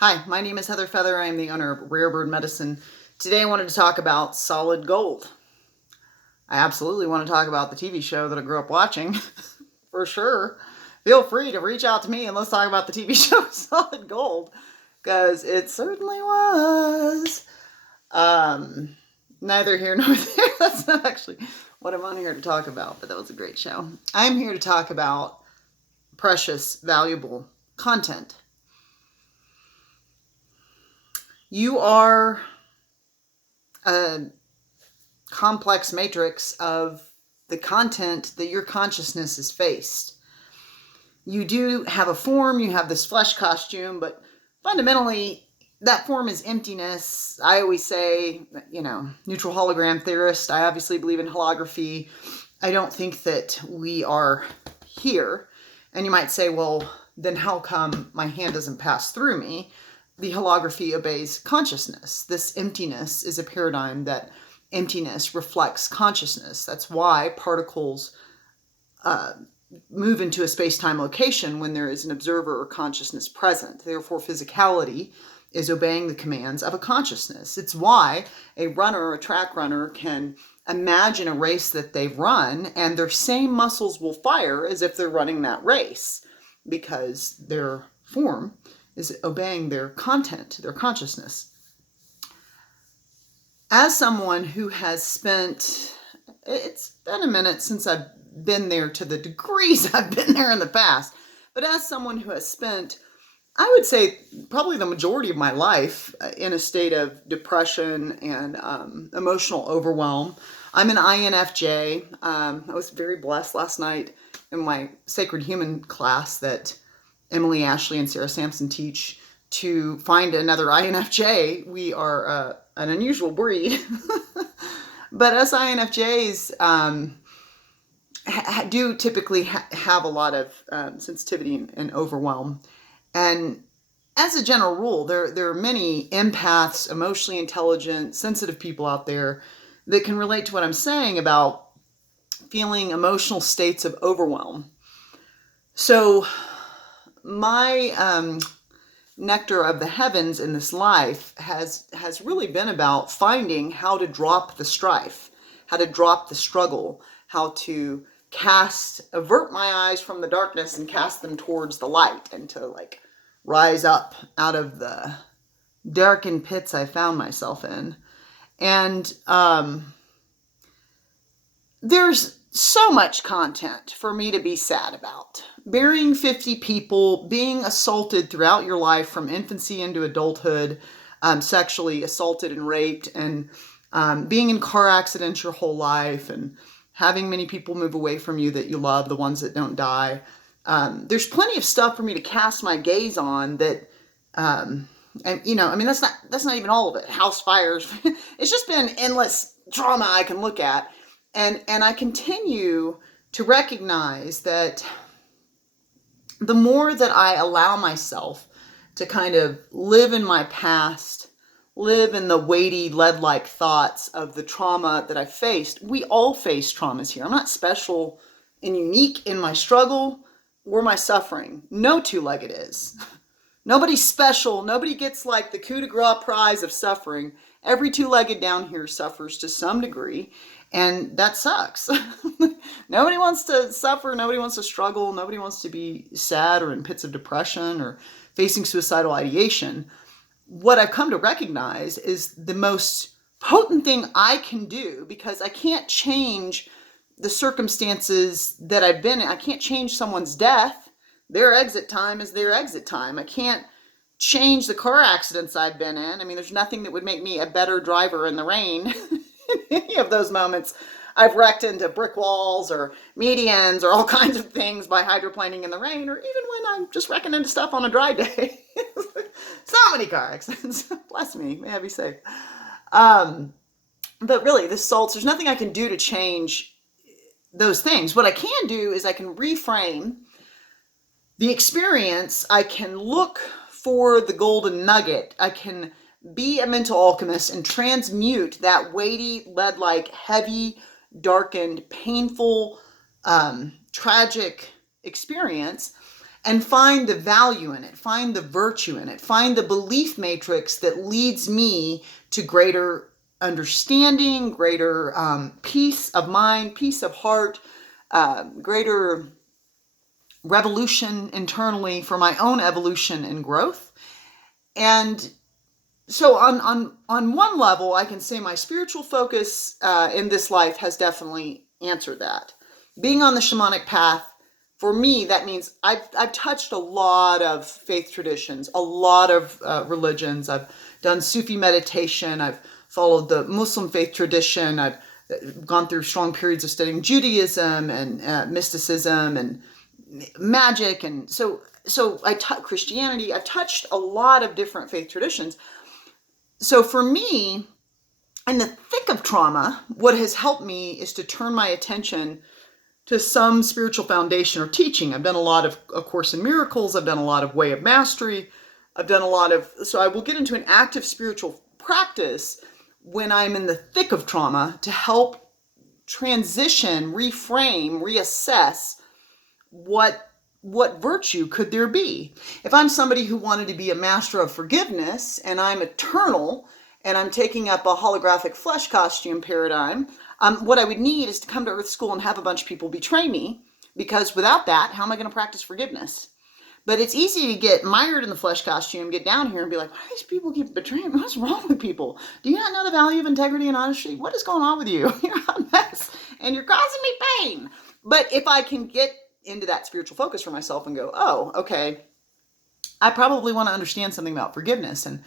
Hi, my name is Heather Feather. I am the owner of Rare Bird Medicine. Today I wanted to talk about solid gold. I absolutely want to talk about the TV show that I grew up watching, for sure. Feel free to reach out to me and let's talk about the TV show Solid Gold, because it certainly was. Neither here nor there. That's not actually what I'm on here to talk about, but that was a great show. I'm here to talk about precious, valuable content. You are a complex matrix of the content that your consciousness is faced. You do have a form, you have this flesh costume, but fundamentally that form is emptiness. I always say, neutral hologram theorist. I obviously believe in holography. I don't think that we are here. And you might say, well, then how come my hand doesn't pass through me? The holography obeys consciousness. This emptiness is a paradigm that emptiness reflects consciousness. That's why particles move into a space-time location when there is an observer or consciousness present. Therefore, physicality is obeying the commands of a consciousness. It's why a runner, a track runner, can imagine a race that they've run and their same muscles will fire as if they're running that race because their form is obeying their content, their consciousness. As someone who has spent, it's been a minute since I've been there to the degrees I've been there in the past, but as someone who has spent, I would say, probably the majority of my life in a state of depression and emotional overwhelm. I'm an INFJ. I was very blessed last night in my Sacred Human class that Emily Ashley and Sarah Sampson teach to find another INFJ. We are an unusual breed. But us INFJs do typically have a lot of sensitivity and overwhelm. And as a general rule, there are many empaths, emotionally intelligent, sensitive people out there that can relate to what I'm saying about feeling emotional states of overwhelm. So my nectar of the heavens in this life has really been about finding how to drop the strife, how to drop the struggle, how to avert my eyes from the darkness and cast them towards the light, and to rise up out of the darkened pits I found myself in. And there's so much content for me to be sad about. Burying 50 people, being assaulted throughout your life from infancy into adulthood, sexually assaulted and raped, and being in car accidents your whole life, and having many people move away from you that you love, the ones that don't die. There's plenty of stuff for me to cast my gaze on that, and that's not even all of it. House fires. It's just been endless trauma I can look at. And I continue to recognize that the more that I allow myself to kind of live in my past, live in the weighty, lead-like thoughts of the trauma that I faced. We all face traumas here. I'm not special and unique in my struggle or my suffering. No two-legged is. Nobody's special. Nobody gets like the coup de grace prize of suffering. Every two-legged down here suffers to some degree, and that sucks. Nobody wants to suffer. Nobody wants to struggle. Nobody wants to be sad or in pits of depression or facing suicidal ideation. What I've come to recognize is the most potent thing I can do, because I can't change the circumstances that I've been in. I can't change someone's death. Their exit time is their exit time. I can't change the car accidents I've been in. I mean, there's nothing that would make me a better driver in the rain in any of those moments. I've wrecked into brick walls or medians or all kinds of things by hydroplaning in the rain, or even when I'm just wrecking into stuff on a dry day. So many car accidents. Bless me. May I be safe. But really, the salts, there's nothing I can do to change those things. What I can do is I can reframe the experience. I can look for the golden nugget. I can be a mental alchemist and transmute that weighty, lead-like, heavy, darkened, painful, tragic experience and find the value in it, find the virtue in it, find the belief matrix that leads me to greater understanding, greater peace of mind, peace of heart, greater revolution internally for my own evolution and growth. And so on one level, I can say my spiritual focus in this life has definitely answered that. Being on the shamanic path, for me, that means I've touched a lot of faith traditions, a lot of religions. I've done Sufi meditation. I've followed the Muslim faith tradition. I've gone through strong periods of studying Judaism and mysticism and magic. And so I Christianity. I've touched a lot of different faith traditions. So for me, in the thick of trauma, what has helped me is to turn my attention to some spiritual foundation or teaching. I've done a lot of A Course in Miracles. I've done a lot of Way of Mastery. I've done a lot of, so I will get into an active spiritual practice when I'm in the thick of trauma to help transition, reframe, reassess what virtue could there be. If I'm somebody who wanted to be a master of forgiveness and I'm eternal and I'm taking up a holographic flesh costume paradigm, what I would need is to come to Earth School and have a bunch of people betray me, because without that, how am I going to practice forgiveness? But it's easy to get mired in the flesh costume, get down here and be like, why do these people keep betraying me? What's wrong with people? Do you not know the value of integrity and honesty? What is going on with you? You're a mess and you're causing me pain. But if I can get into that spiritual focus for myself and go, oh, okay, I probably want to understand something about forgiveness. And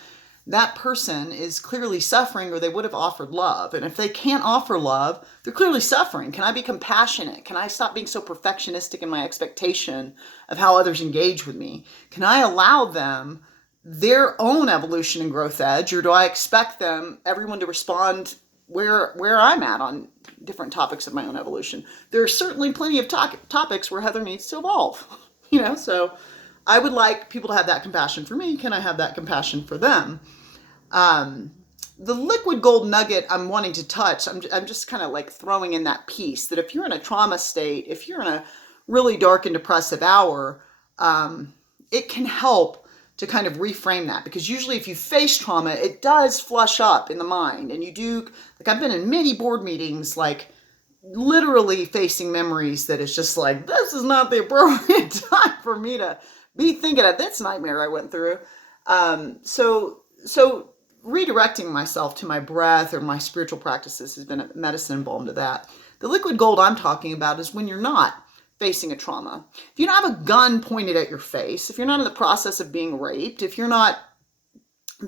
that person is clearly suffering, or they would have offered love. And if they can't offer love, they're clearly suffering. Can I be compassionate? Can I stop being so perfectionistic in my expectation of how others engage with me? Can I allow them their own evolution and growth edge, or do I expect everyone to respond where I'm at on different topics of my own evolution? There are certainly plenty of topics where Heather needs to evolve, so I would like people to have that compassion for me. Can I have that compassion for them? The liquid gold nugget I'm wanting to touch, I'm just kind of like throwing in that piece that if you're in a trauma state, if you're in a really dark and depressive hour, it can help to kind of reframe that, because usually if you face trauma, it does flush up in the mind, and you do, like I've been in many board meetings, like literally facing memories that is just like, this is not the appropriate time for me to be thinking of this nightmare I went through. So redirecting myself to my breath or my spiritual practices has been a medicine balm to that. The liquid gold I'm talking about is when you're not facing a trauma. If you don't have a gun pointed at your face, if you're not in the process of being raped, if you're not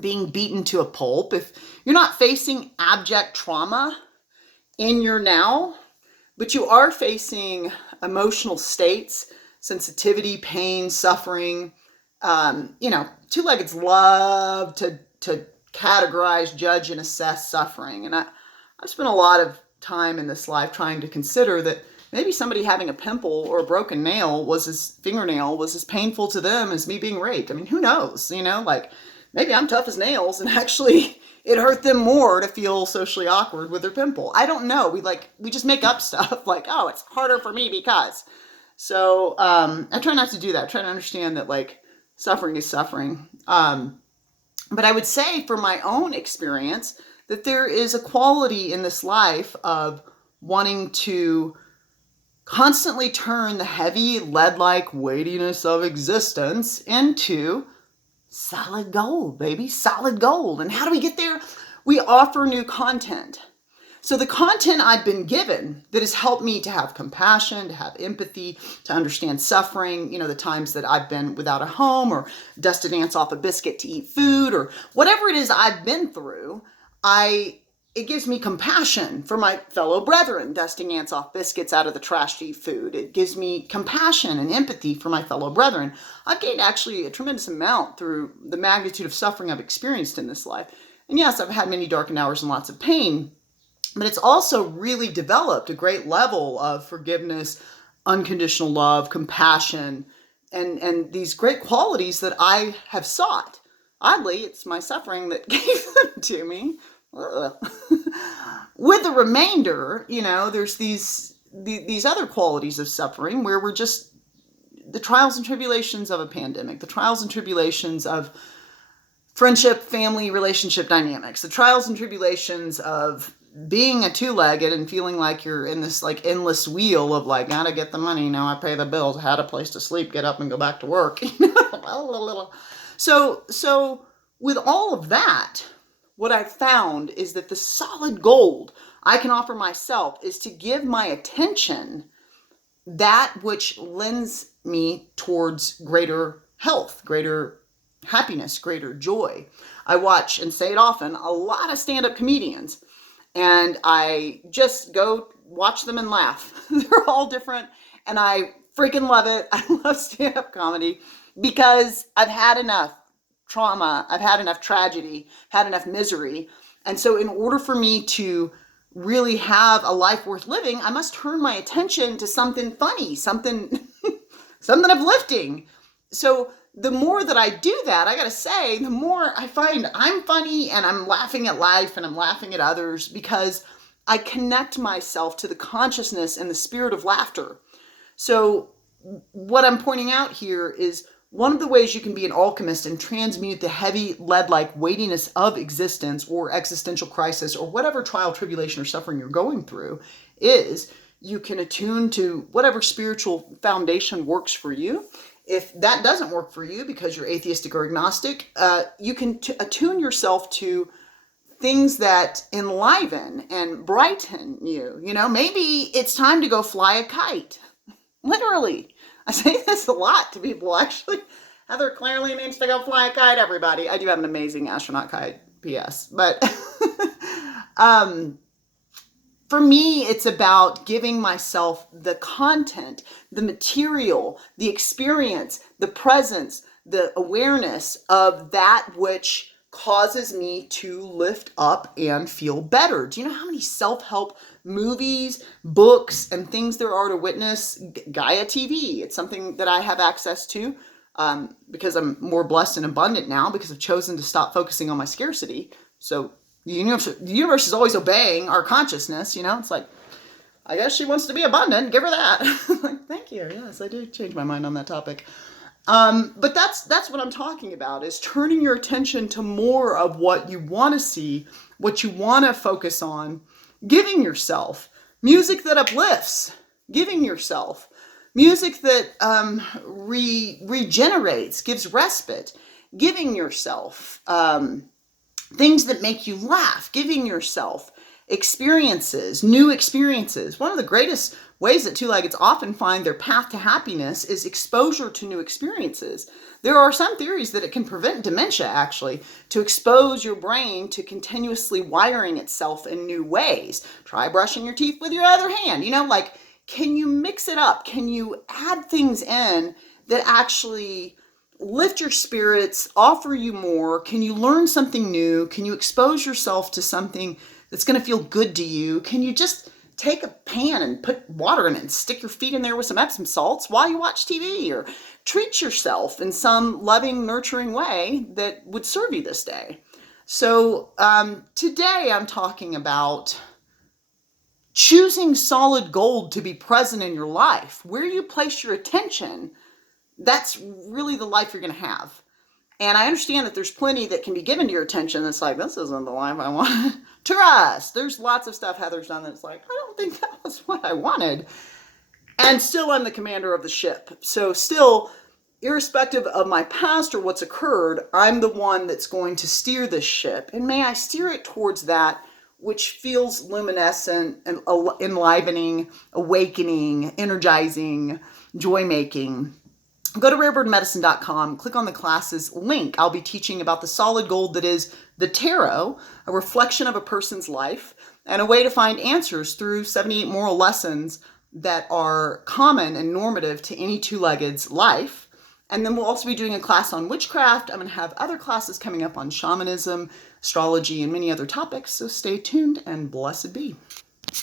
being beaten to a pulp, if you're not facing abject trauma in your now, but you are facing emotional states, sensitivity, pain, suffering. Two-leggeds love to categorize, judge, and assess suffering. And I've spent a lot of time in this life trying to consider that maybe somebody having a pimple or a broken fingernail was as painful to them as me being raped. I mean, who knows? Maybe I'm tough as nails and actually it hurt them more to feel socially awkward with their pimple. I don't know. We just make up stuff like, oh, it's harder for me because. So I try not to do that. I try to understand that suffering is suffering. But I would say for my own experience that there is a quality in this life of wanting to constantly turn the heavy lead-like weightiness of existence into solid gold, baby, solid gold. And how do we get there? We offer new content. So the content I've been given that has helped me to have compassion, to have empathy, to understand suffering, the times that I've been without a home or dusted ants off a biscuit to eat food or whatever it is I've been through, it gives me compassion for my fellow brethren, dusting ants off biscuits out of the trash to eat food. It gives me compassion and empathy for my fellow brethren. I've gained actually a tremendous amount through the magnitude of suffering I've experienced in this life. And yes, I've had many darkened hours and lots of pain, but it's also really developed a great level of forgiveness, unconditional love, compassion, and these great qualities that I have sought. Oddly, it's my suffering that gave them to me. With the remainder, there's these other qualities of suffering where we're just the trials and tribulations of a pandemic, the trials and tribulations of friendship, family, relationship dynamics, the trials and tribulations of being a two-legged and feeling like you're in this like endless wheel of like, gotta get the money, now I pay the bills, had a place to sleep, get up and go back to work. So with all of that, what I've found is that the solid gold I can offer myself is to give my attention that which lends me towards greater health, greater happiness, greater joy. I watch, and say it often, a lot of stand-up comedians, and I just go watch them and laugh. They're all different, and I freaking love it. I love stand-up comedy because I've had enough trauma, I've had enough tragedy, had enough misery, and so in order for me to really have a life worth living, I must turn my attention to something funny, something uplifting. So the more that I do that, I gotta say, the more I find I'm funny and I'm laughing at life and I'm laughing at others because I connect myself to the consciousness and the spirit of laughter. So what I'm pointing out here is one of the ways you can be an alchemist and transmute the heavy lead-like weightiness of existence or existential crisis or whatever trial, tribulation, or suffering you're going through is you can attune to whatever spiritual foundation works for you. If that doesn't work for you because you're atheistic or agnostic, you can attune yourself to things that enliven and brighten you. You know, maybe it's time to go fly a kite. Literally. I say this a lot to people, actually. Heather clearly needs to go fly a kite, everybody. I do have an amazing astronaut kite, P.S. But for me, it's about giving myself the content, the material, the experience, the presence, the awareness of that which causes me to lift up and feel better. Do you know how many self-help movies, books, and things there are to witness? Gaia TV, it's something that I have access to because I'm more blessed and abundant now because I've chosen to stop focusing on my scarcity. So the universe is always obeying our consciousness, you know? It's like, I guess she wants to be abundant, give her that. Like, thank you. Yes, I do change my mind on that topic. But that's what I'm talking about, is turning your attention to more of what you want to see, what you want to focus on, giving yourself music that uplifts, giving yourself music that regenerates, gives respite, giving yourself things that make you laugh, giving yourself experiences, new experiences. One of the greatest ways that two-leggeds often find their path to happiness is exposure to new experiences. There are some theories that it can prevent dementia, actually, to expose your brain to continuously wiring itself in new ways. Try brushing your teeth with your other hand. You know, like, can you mix it up? Can you add things in that actually lift your spirits, offer you more? Can you learn something new? Can you expose yourself to something that's going to feel good to you? Can you just take a pan and put water in it and stick your feet in there with some Epsom salts while you watch TV, or treat yourself in some loving, nurturing way that would serve you this day? So today I'm talking about choosing solid gold to be present in your life. Where you place your attention, that's really the life you're going to have. And I understand that there's plenty that can be given to your attention that's like, this isn't the life I want. Trust. There's lots of stuff Heather's done that's like, I don't think that was what I wanted. And still I'm the commander of the ship. So still, irrespective of my past or what's occurred, I'm the one that's going to steer this ship. And may I steer it towards that which feels luminescent and enlivening, awakening, energizing, joy-making. Go to rarebirdmedicine.com, click on the classes link. I'll be teaching about the solid gold that is the tarot, a reflection of a person's life, and a way to find answers through 78 moral lessons that are common and normative to any two-legged's life. And then we'll also be doing a class on witchcraft. I'm going to have other classes coming up on shamanism, astrology, and many other topics. So stay tuned and blessed be.